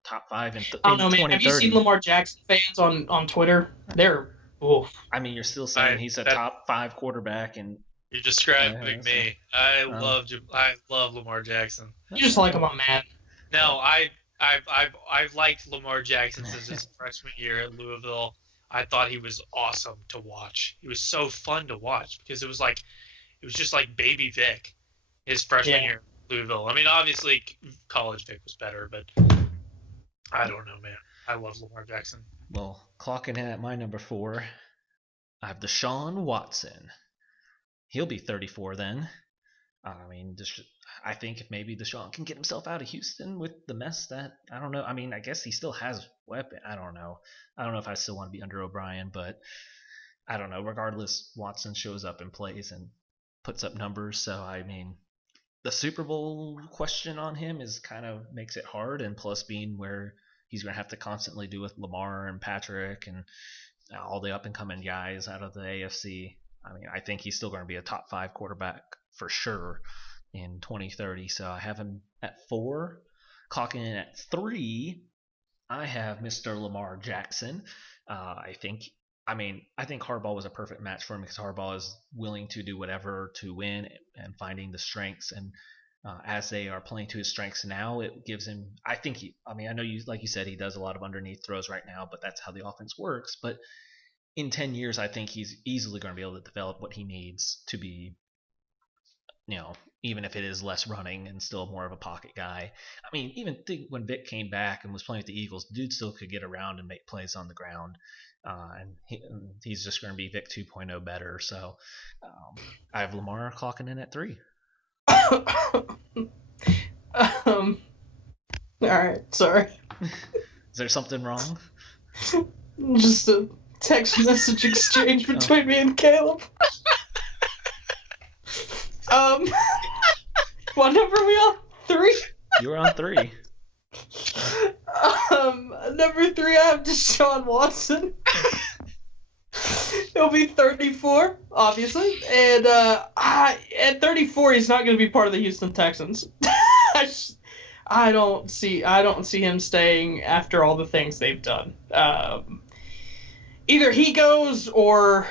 top 5 in I don't know, man. Have you seen Lamar Jackson fans on Twitter? They're, oof. You're still saying he's a top 5 quarterback, and you're describing me. I love Lamar Jackson. You just like him on Madden. No, I've liked Lamar Jackson since his freshman year at Louisville. I thought he was awesome to watch. He was so fun to watch because it was just like baby Vic, his freshman year at Louisville. Obviously college Vic was better, but I don't know, man. I love Lamar Jackson. Well, clocking in at my number 4, I have Deshaun Watson. He'll be 34 then. I think if maybe Deshaun can get himself out of Houston with the mess that, I don't know. I guess he still has weapon. I don't know. I don't know if I still want to be under O'Brien, but I don't know. Regardless, Watson shows up and plays and puts up numbers. So, the Super Bowl question on him is kind of makes it hard. And plus being where he's going to have to constantly do with Lamar and Patrick and all the up and coming guys out of the AFC. I think he's still going to be a top 5 quarterback for sure in 2030. So I have him at 4. Clocking in at 3, I have Mr. Lamar Jackson. I think Harbaugh was a perfect match for him because Harbaugh is willing to do whatever to win and finding the strengths. And as they are playing to his strengths now, it gives him. I know you, like you said, he does a lot of underneath throws right now, but that's how the offense works. But in 10 years, I think he's easily going to be able to develop what he needs to be, even if it is less running and still more of a pocket guy. Even think when Vic came back and was playing with the Eagles, the dude still could get around and make plays on the ground. And he's just going to be Vic 2.0 better. So I have Lamar clocking in at 3. All right, sorry. Is there something wrong? Just a text message exchange between me and Caleb. What number are we on? 3? You were on 3. Number 3, I have Deshaun Watson. He'll be 34, obviously, and at 34, he's not going to be part of the Houston Texans. I don't see him staying after all the things they've done. Either he goes or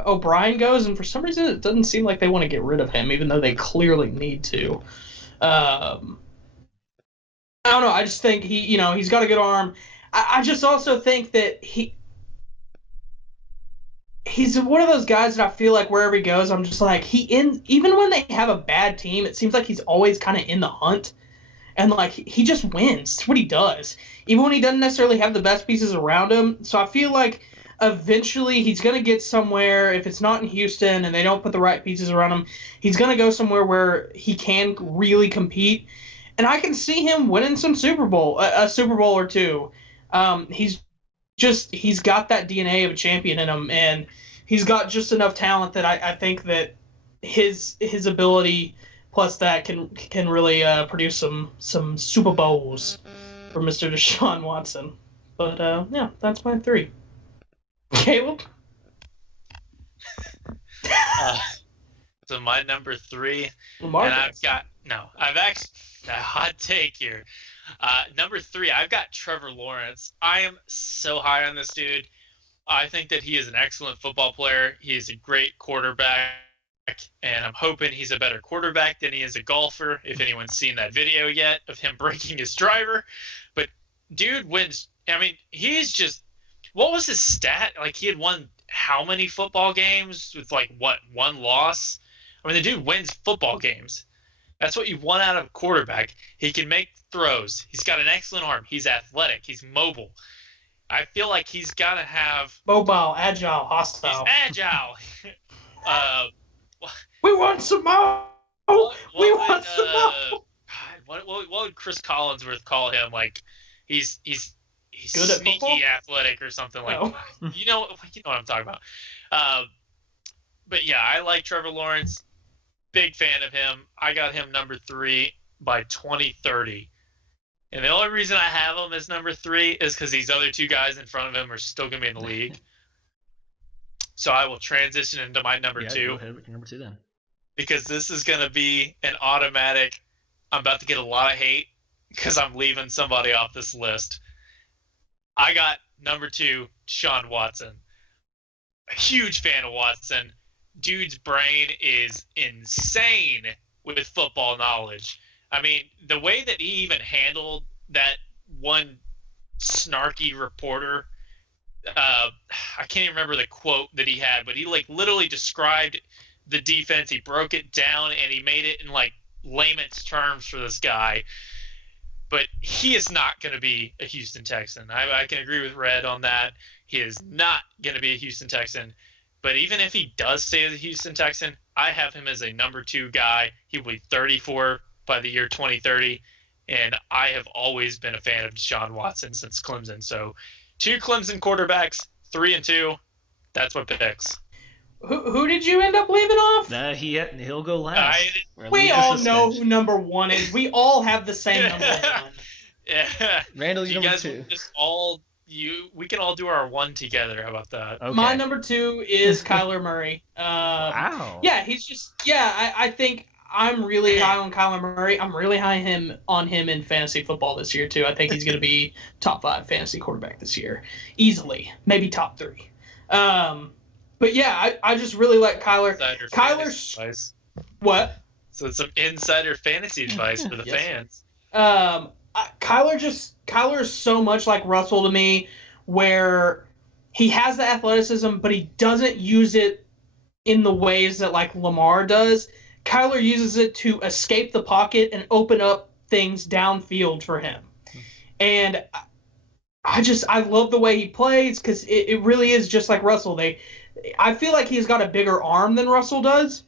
O'Brien goes, and for some reason it doesn't seem like they want to get rid of him, even though they clearly need to. I don't know. I just think he's got a good arm. I just also think that he's one of those guys that I feel like wherever he goes, I'm just like even when they have a bad team, it seems like he's always kind of in the hunt, and like he just wins. It's what he does, even when he doesn't necessarily have the best pieces around him. So I feel like eventually he's gonna get somewhere. If it's not in Houston and they don't put the right pieces around him, he's gonna go somewhere where he can really compete, and I can see him winning some Super Bowl, a Super Bowl or two. He's got that DNA of a champion in him, and he's got just enough talent that I think that his ability plus that can really produce some Super Bowls for Mr. Deshaun Watson. But yeah, that's my 3. Caleb? So my number 3, Lamar and Jackson. I've actually a hot take here. Number 3, I've got Trevor Lawrence. I am so high on this dude. I think that he is an excellent football player. He is a great quarterback, and I'm hoping he's a better quarterback than he is a golfer, if anyone's seen that video yet of him breaking his driver. But dude wins. I mean, he's just – what was his stat? Like, he had won how many football games with, like, what, 1 loss? I mean, the dude wins football games. That's what you want out of a quarterback. He can make throws. He's got an excellent arm. He's athletic. He's mobile. I feel like he's got to have – mobile, agile, hostile. He's agile. We want some more. We want some more. What would Chris Collinsworth call him? Like, he's Good at sneaky football? athletic or something like No. that. You know what I'm talking about. But yeah, I like Trevor Lawrence. Big fan of him. I got him number 3 by 2030. And the only reason I have him as number 3 is because these other 2 guys in front of him are still going to be in the league. So I will transition into my number 2. Go ahead with your number 2 then. Because this is going to be an automatic. I'm about to get a lot of hate because I'm leaving somebody off this list. I got number 2, Deshaun Watson. A huge fan of Watson. Dude's brain is insane with football knowledge. I mean, the way that he even handled that one snarky reporter, I can't even remember the quote that he had, but he like literally described the defense. He broke it down and he made it in like layman's terms for this guy. But he is not going to be a Houston Texan. I can agree with Red on that. He is not going to be a Houston Texan. But even if he does stay as a Houston Texan, I have him as a number 2 guy. He will be 34 by the year 2030. And I have always been a fan of Deshaun Watson since Clemson. So 2 Clemson quarterbacks, 3 and 2. That's my picks. Who did you end up leaving off? He'll go last. We all know who number 1 is. We all have the same number 1. Yeah. Randall, you number guys 2. Just we can all do our 1 together. How about that? Okay. My number 2 is Kyler Murray. Wow. Yeah, he's just I think I'm really high on Kyler Murray. I'm really high on him in fantasy football this year too. I think he's going to be top 5 fantasy quarterback this year, easily, maybe top 3. But yeah, I just really like Kyler. Kyler's advice. What? So it's some insider fantasy advice for the Yes. fans. Kyler is so much like Russell to me, where he has the athleticism, but he doesn't use it in the ways that like Lamar does. Kyler uses it to escape the pocket and open up things downfield for him. And I love the way he plays because it really is just like Russell. I feel like he's got a bigger arm than Russell does.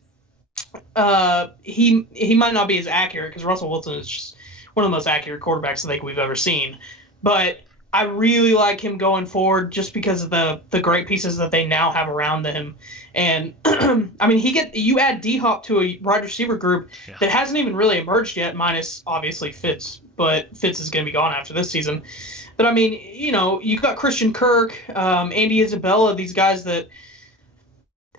He might not be as accurate because Russell Wilson is just one of the most accurate quarterbacks I think we've ever seen. But I really like him going forward just because of the great pieces that they now have around him. And I mean, you add D-Hop to a wide receiver group that hasn't even really emerged yet, minus obviously Fitz. But Fitz is going to be gone after this season. But I mean, you got Christian Kirk, Andy Isabella, these guys that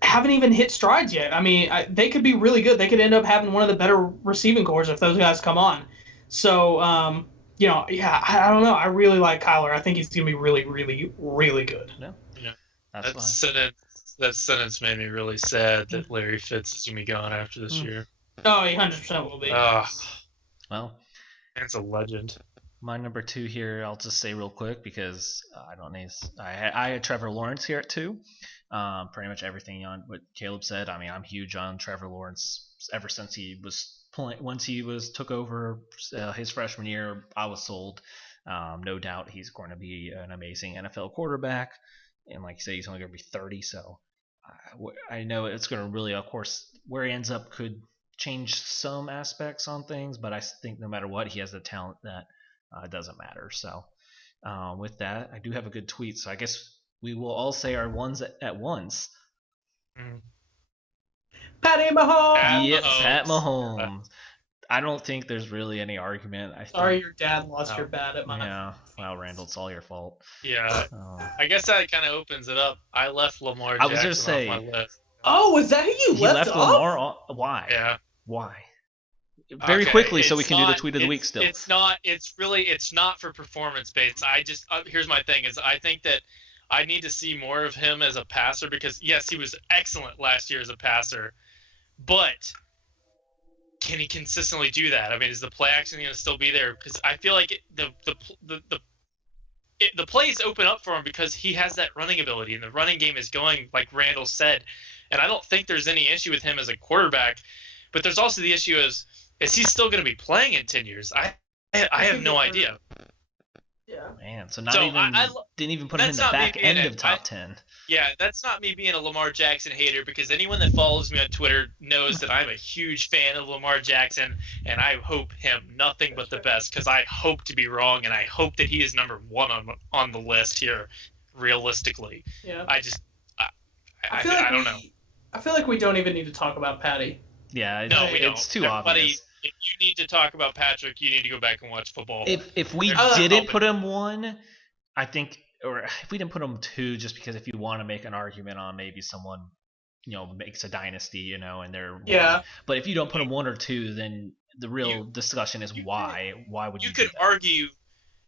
haven't even hit strides yet. I mean, they could be really good. They could end up having one of the better receiving cores if those guys come on. So, I don't know. I really like Kyler. I think he's going to be really, really, really good. No. Yeah. That sentence made me really sad that Larry Fitz is going to be gone after this year. Oh, he 100% will be. Well, It's a legend. My number 2 here, I'll just say real quick because I don't need. I had Trevor Lawrence here at 2. Pretty much everything on what Caleb said. I mean, I'm huge on Trevor Lawrence ever since he was playing. Once he took over his freshman year, I was sold. No doubt he's going to be an amazing NFL quarterback. And like you said, he's only going to be 30, so I know it's going to really, of course, where he ends up could change some aspects on things, but I think no matter what, he has the talent that it doesn't matter. So with that, I do have a good tweet, so I guess we will all say our ones at once. Patty Mahomes. Yep, Pat Mahomes. I don't think there's really any argument. Sorry, your dad lost your bat at my. Yeah, well, Randall, it's all your fault. Yeah, I guess that kind of opens it up. I left Lamar Jackson off my list. Oh, is that who you left off? Lamar off? Why? Yeah. Why? Very quickly, so we can do the tweet of the week still. It's not. It's not for performance based. I just here's my thing: is I think that I need to see more of him as a passer because yes, he was excellent last year as a passer, but can he consistently do that? I mean, is the play action going to still be there? Because I feel like the plays open up for him because he has that running ability and the running game is going like Randall said, and I don't think there's any issue with him as a quarterback. But there's also the issue is he still going to be playing in 10 years? I have no idea. Yeah. Man, so didn't even put him in the back end of top 10. Yeah, that's not me being a Lamar Jackson hater because anyone that follows me on Twitter knows that I'm a huge fan of Lamar Jackson and I hope him nothing but the best because I hope to be wrong and I hope that he is number 1 on the list here realistically. Yeah. I don't know. I feel like we don't even need to talk about Patty. Yeah, no, we don't. It's too obvious. If you need to talk about Patrick, you need to go back and watch football. If we didn't put him 1, I think, or if we didn't put him 2, just because if you want to make an argument on maybe someone, makes a dynasty, and they're yeah. 1. But if you don't put him 1 or 2, then the real discussion is why. Why would you? You could argue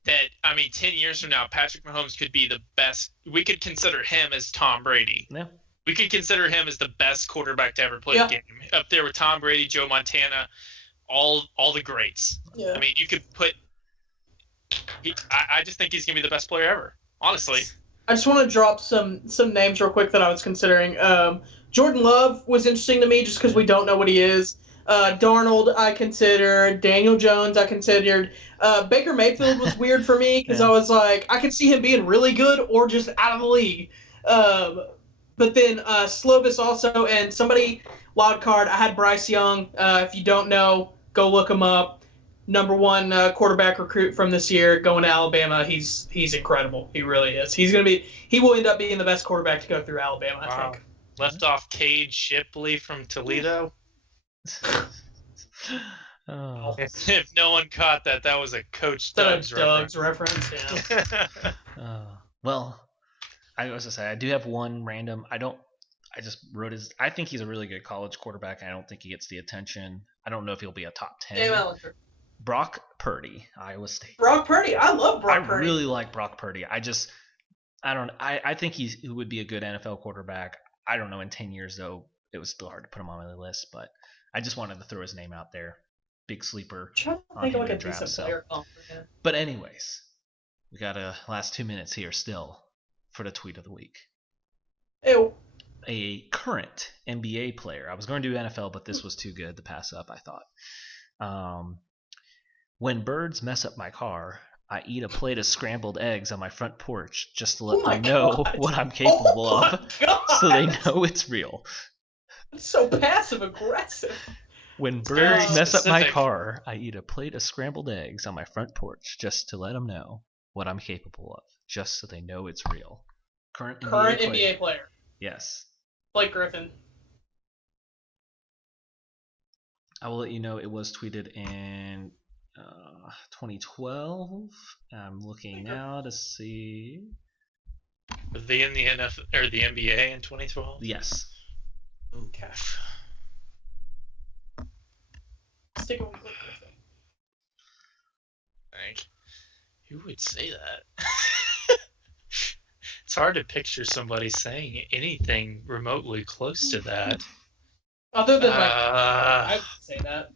that 10 years from now, Patrick Mahomes could be the best. We could consider him as Tom Brady. Yeah. We could consider him as the best quarterback to ever play the game, up there with Tom Brady, Joe Montana, all the greats. Yeah. I mean, you could put. I just think he's gonna be the best player ever. Honestly. I just want to drop some names real quick that I was considering. Jordan Love was interesting to me just because we don't know what he is. Darnold, I considered. Daniel Jones, I considered. Baker Mayfield was weird for me because I was like, I could see him being really good or just out of the league. But then Slovis also, and somebody, wild card, I had Bryce Young. If you don't know, go look him up. Number 1 quarterback recruit from this year, going to Alabama. He's incredible. He really is. He will end up being the best quarterback to go through Alabama, I think. Left off Cade Shipley from Toledo. Oh. If no one caught that was a Coach Doug's reference. Yeah. Well, I was to say I do have one random. I just wrote his. I think he's a really good college quarterback. I don't think he gets the attention. I don't know if he'll be a top 10. Brock Purdy, Iowa State. Brock Purdy, I love Brock Purdy. I really like Brock Purdy. I think he would be a good NFL quarterback. I don't know in 10 years though. It was still hard to put him on my list, but I just wanted to throw his name out there. Big sleeper. On him in draft, so. But anyways, we got a last 2 minutes here still for the tweet of the week. Ew. A current NBA player. I was going to do NFL, but this was too good to pass up, I thought. When birds mess up my car, I eat a plate of scrambled eggs on my front porch just to let them know what I'm capable of, so they know it's real. It's so passive aggressive. When birds mess up my car, I eat a plate of scrambled eggs on my front porch just to let them know what I'm capable of, just so they know it's real. Current NBA player. Yes. Blake Griffin. I will let you know it was tweeted in 2012. I'm looking now to see. Was they in the NFL or the NBA in 2012? Yes. Okay. Stick with Blake Griffin. Who would say that? It's hard to picture somebody saying anything remotely close to that. Other than I would say that.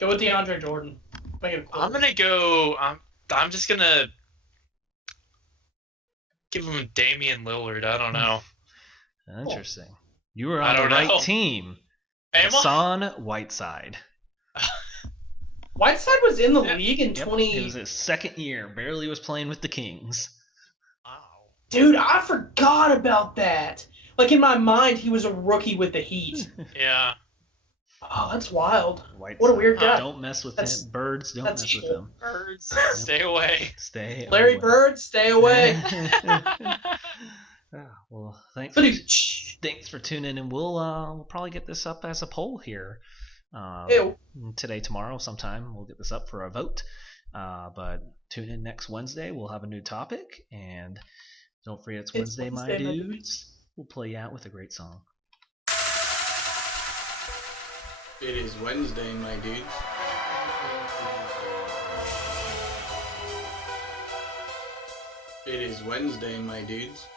Go with DeAndre Jordan. Make it a quarter. I'm gonna go. I'm just gonna give him Damian Lillard. I don't know. Interesting. You were I on the don't right know. team. Am I? Hassan Whiteside. Whiteside was in the Yeah. league in Yep, 20. It was his second year. Barely was playing with the Kings. Wow. Dude, I forgot about that. Like in my mind, he was a rookie with the Heat. Yeah. Oh, that's wild. Whiteside. What a weird guy. Don't mess with That's- him. Birds, don't that's mess with evil. him. Birds, stay away. Stay Larry away. Bird, stay away. Well, thanks. Ew. For tuning in. We'll probably get this up as a poll here. Today, tomorrow, sometime we'll get this up for a vote. But tune in next Wednesday. We'll have a new topic, and don't forget it's Wednesday, my dudes. We'll play you out with a great song. It is Wednesday, my dudes. It is Wednesday, my dudes.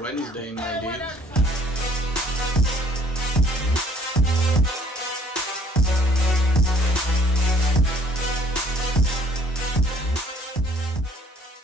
Wednesday, my dudes.